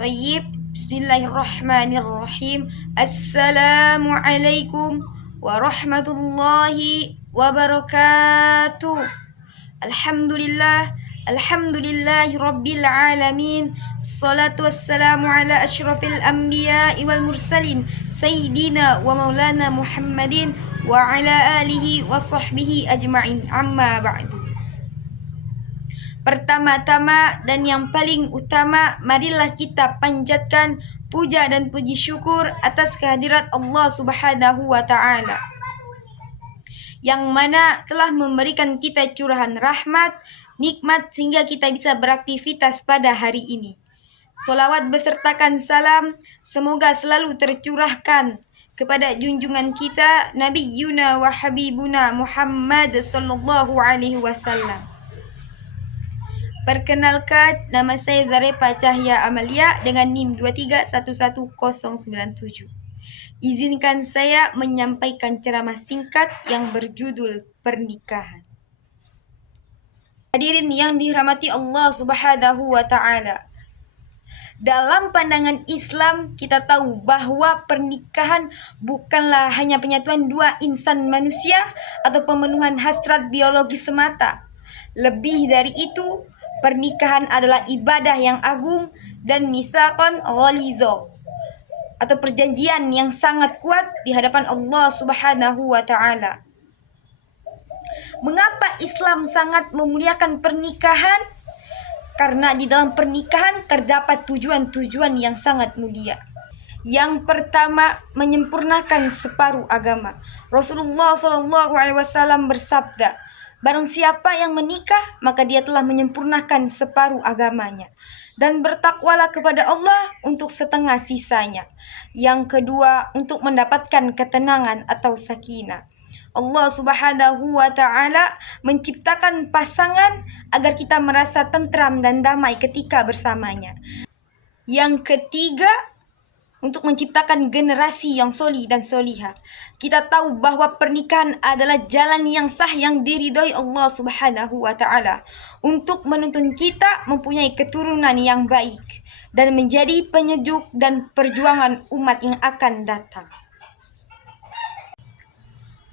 Tayyib, bismillahirrahmanirrahim. Assalamualaikum warahmatullahi wabarakatuh. Alhamdulillahi rabbil alamin. Assalatu wassalamu ala asyrafil anbiya'i wal mursalin sayyidina wa maulana Muhammadin wa ala alihi wa sahbihi ajma'in. Amma ba'du. Pertama-tama dan yang paling utama, marilah kita panjatkan puja dan puji syukur atas kehadirat Allah Subhanahu wa Ta'ala, yang mana telah memberikan kita curahan rahmat, nikmat sehingga kita bisa beraktivitas pada hari ini. Solawat besertakan salam semoga selalu tercurahkan kepada junjungan kita Nabi Yuna wa Habibuna Muhammad sallallahu alaihi wasallam. Perkenalkan, nama saya Zarepa Cahya Amalia dengan NIM 2311097. Izinkan saya menyampaikan ceramah singkat yang berjudul Pernikahan. Hadirin yang dirahmati Allah Subhanahu wa Ta'ala, dalam pandangan Islam kita tahu bahwa pernikahan bukanlah hanya penyatuan dua insan manusia atau pemenuhan hasrat biologis semata. Lebih dari itu, pernikahan adalah ibadah yang agung dan mitsaqan ghaliza atau perjanjian yang sangat kuat di hadapan Allah Subhanahu wa Ta'ala. Mengapa Islam sangat memuliakan pernikahan? Karena di dalam pernikahan terdapat tujuan-tujuan yang sangat mulia. Yang pertama, menyempurnakan separuh agama. Rasulullah SAW bersabda, barang siapa yang menikah, maka dia telah menyempurnakan separuh agamanya. Dan bertakwalah kepada Allah untuk setengah sisanya. Yang kedua, untuk mendapatkan ketenangan atau sakinah. Allah Subhanahu wa Ta'ala menciptakan pasangan agar kita merasa tentram dan damai ketika bersamanya. Yang ketiga, untuk menciptakan generasi yang solih dan solihah. Kita tahu bahwa pernikahan adalah jalan yang sah yang diridhoi Allah Subhanahu wa Ta'ala untuk menuntun kita mempunyai keturunan yang baik dan menjadi penyejuk dan perjuangan umat yang akan datang.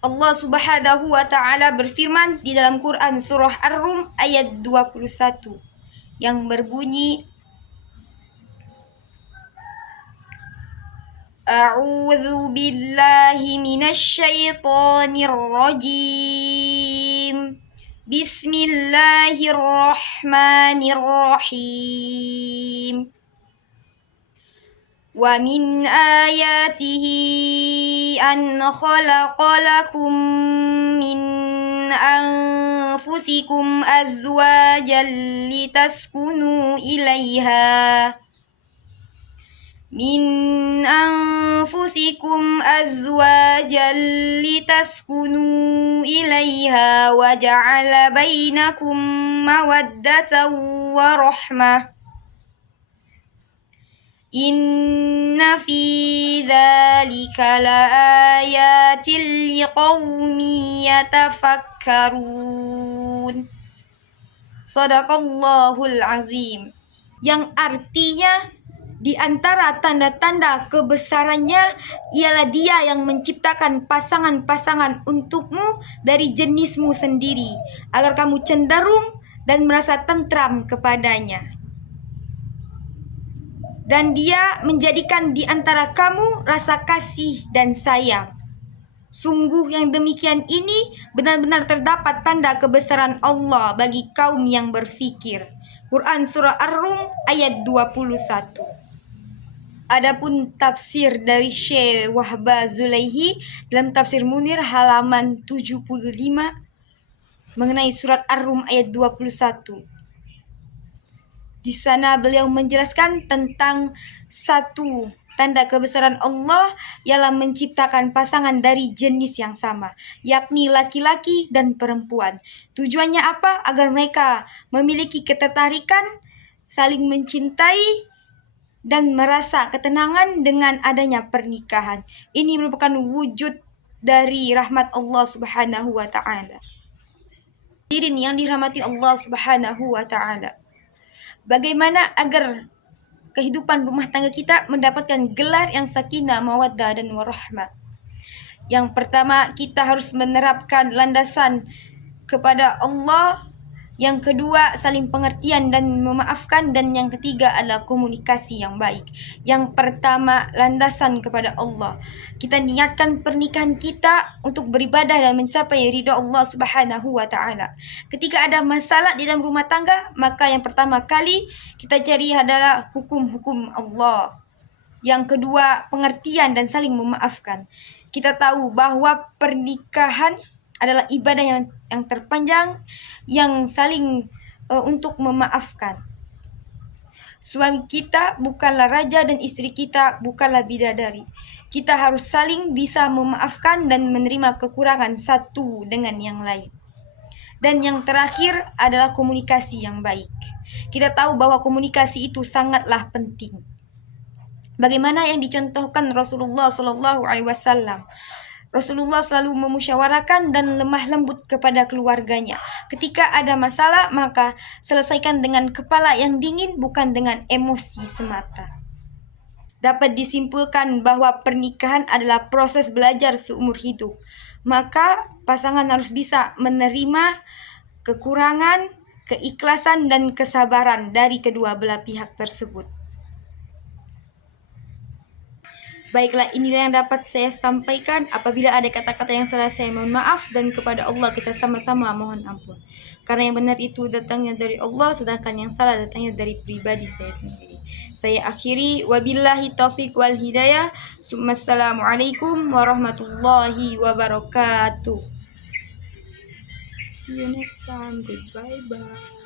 Allah Subhanahu wa Ta'ala berfirman di dalam Quran surah Ar-Rum ayat 21 yang berbunyi, A'udzu billahi minasy syaithanir rajim. Bismillahirrahmanirrahim. Wa min ayatihi an khalaqa lakum min anfusikum azwajan litaskunu ilaiha. Min anfusikum azwajan litaskunu ilaiha wa ja'ala bainakum mawaddatan wa rahmah. Inna fi dzalika laayatil liqaumin yatafakkarun. Shadaqallahul azim. Yang artinya, di antara tanda-tanda kebesarannya ialah Dia yang menciptakan pasangan-pasangan untukmu dari jenismu sendiri, agar kamu cenderung dan merasa tentram kepadanya. Dan Dia menjadikan di antara kamu rasa kasih dan sayang. Sungguh yang demikian ini benar-benar terdapat tanda kebesaran Allah bagi kaum yang berfikir. Quran surah Ar-Rum ayat 21. Adapun tafsir dari Syekh Wahbah Zulaihi dalam tafsir Munir halaman 75 mengenai surat Ar-Rum ayat 21. Di sana beliau menjelaskan tentang satu tanda kebesaran Allah ialah menciptakan pasangan dari jenis yang sama, yakni laki-laki dan perempuan. Tujuannya apa? Agar mereka memiliki ketertarikan, saling mencintai, dan merasa ketenangan dengan adanya pernikahan. Ini merupakan wujud dari rahmat Allah Subhanahu wa Ta'ala. Hadirin yang dirahmati Allah Subhanahu wa Ta'ala, bagaimana agar kehidupan rumah tangga kita mendapatkan gelar yang sakinah, mawaddah, dan warahmah. Yang pertama, kita harus menerapkan landasan kepada Allah. Yang kedua, saling pengertian dan memaafkan. Dan yang ketiga adalah komunikasi yang baik. Yang pertama, landasan kepada Allah. Kita niatkan pernikahan kita untuk beribadah dan mencapai ridha Allah Subhanahu wa Ta'ala. Ketika ada masalah di dalam rumah tangga, maka yang pertama kali kita cari adalah hukum-hukum Allah. Yang kedua, pengertian dan saling memaafkan. Kita tahu bahwa pernikahan adalah ibadah yang terpanjang, yang saling untuk memaafkan. Suami kita bukanlah raja dan istri kita bukanlah bidadari. Kita harus saling bisa memaafkan dan menerima kekurangan satu dengan yang lain. Dan yang terakhir adalah komunikasi yang baik. Kita tahu bahwa komunikasi itu sangatlah penting. Bagaimana yang dicontohkan Rasulullah SAW. Rasulullah selalu memusyawarahkan dan lemah lembut kepada keluarganya. Ketika ada masalah, maka selesaikan dengan kepala yang dingin, bukan dengan emosi semata. Dapat disimpulkan bahwa pernikahan adalah proses belajar seumur hidup. Maka pasangan harus bisa menerima kekurangan, keikhlasan, dan kesabaran dari kedua belah pihak tersebut. Baiklah, inilah yang dapat saya sampaikan. Apabila ada kata-kata yang salah, saya mohon maaf. Dan kepada Allah kita sama-sama mohon ampun. Karena yang benar itu datangnya dari Allah, sedangkan yang salah datangnya dari pribadi saya sendiri. Saya akhiri, wabillahi taufiq wal hidayah. Assalamualaikum warahmatullahi wabarakatuh. See you next time. Goodbye bye.